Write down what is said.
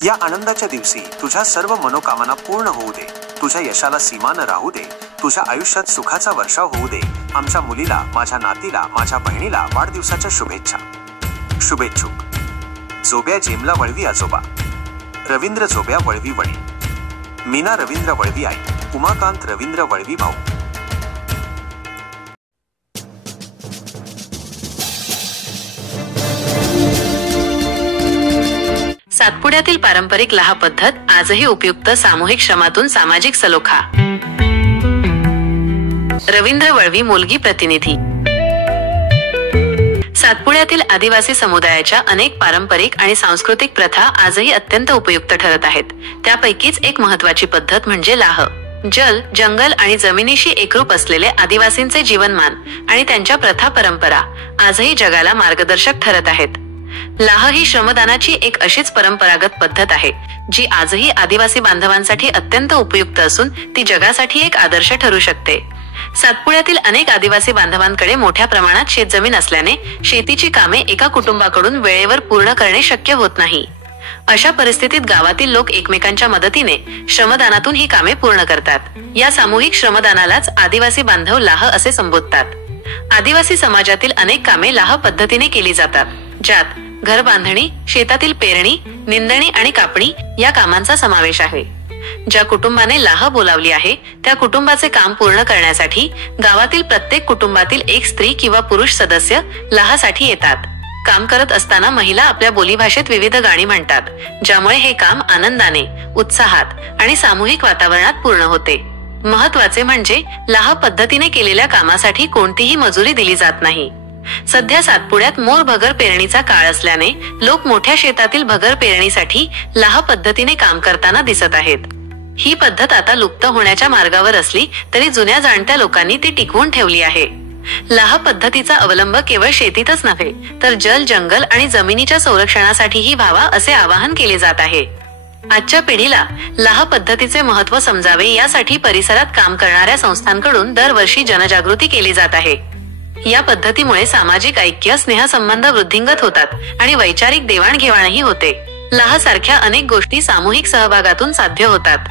या आनंदाच्या दिवशी तुझ्या सर्व मनोकामना पूर्ण होऊ दे, तुझ्या यशाला सीमा न राहू दे, तुझ्या आयुष्यात सुखाचा वर्षाव होऊ दे। आमच्या मुलीला, माझ्या नातीला, माझ्या बहिणीला वाढदिवसाच्या शुभेच्छा। शुभेच्छुक जोब्या जेमला वळवी आजोबा, रवींद्र जोब्या वळवी वडील, मीना रवींद्र वळवी आई, उमाकांत रवींद्र वळवी भाऊ। सातपुड्यातील पारंपरिक लाहा पद्धत आजही उपयुक्त, सामूहिक श्रमातून सामाजिक सलोखा। रवींद्र वळवी मुलगी प्रतिनिधी। सातपुड्यातील आदिवासी समुदायाच्या अनेक पारंपरिक आणि सांस्कृतिक प्रथा आजही अत्यंत उपयुक्त ठरत आहेत। त्यापैकीच एक महत्त्वाची पद्धत म्हणजे लाह। जल, जंगल आणि जमिनीशी एकरूप असलेले आदिवासींचे जीवनमान आणि त्यांच्या प्रथा परंपरा आजही जगाला मार्गदर्शक ठरत आहेत। लाह ही श्रमदानाची एक अशीच परंपरागत पद्धत आहे जी आजही आदिवासी बांधवांसाठी अत्यंत उपयुक्त असून ती जगासाठी एक आदर्श ठरू शकते। सातपुड्यातील अनेक आदिवासी बांधवांकडे मोठ्या प्रमाणात शेतजमीन असल्याने शेतीची कामे एका कुटुंबाकडून वेळेवर पूर्ण करणे शक्य होत नाही। अशा परिस्थितीत गावातील लोक एकमेकांच्या मदतीने श्रमदानातून ही कामे पूर्ण करतात। या सामूहिक श्रमदानालाच आदिवासी बांधव लाह असे संबोधतात। आदिवासी समाजातील अनेक कामे लाह पद्धतीने केली जातात, ज्यात घर बांधणी, शेतातील पेरणी, निंदणी आणि कापणी या कामांचा समावेश आहे। ज्या कुटुंबाने लाह बोलावली आहे त्या कुटुंबाचे काम पूर्ण करण्यासाठी गावातील प्रत्येक कुटुंबातील एक स्त्री किंवा पुरुष सदस्य लाहासाठी येतात। काम करत असताना महिला आपल्या बोलीभाषेत विविध गाणी म्हणतात, ज्यामुळे हे काम आनंदाने, उत्साहात आणि सामूहिक वातावरणात पूर्ण होते। महत्त्वाचे म्हणजे लाह पद्धतीने केलेल्या कामासाठी कोणतीही मजुरी दिली जात नाही। सध्या सातपुड्यात मोर भगर पेरणीचा काळ असल्याने लोक मोठ्या शेतातील भगर पेरणीसाठी लाह पद्धतीने काम करताना दिसत आहेत। ही पद्धत आता लुप्त होण्याच्या मार्गावर असली तरी जुन्या जाणत्या लोकांनी ती टिकवून ठेवली आहे। लाह पद्धतीचा अवलंब केवळ शेतीतच नव्हे तर जल, जंगल आणि जमिनीच्या संरक्षणासाठीही व्हावा असे आवाहन केले जात आहे। आजच्या पिढीला लाह पद्धतीचे महत्त्व समजावे यासाठी परिसरात काम करणाऱ्या संस्थांकडून दरवर्षी जनजागृती केली जात आहे। या पद्धतीमुळे सामाजिक ऐक्य, स्नेहसंबंध वृद्धिंगत होतात आणि वैचारिक देवाणघेवाणही होते। लाह सारख्या अनेक गोष्टी सामूहिक सहभागातून साध्य होतात।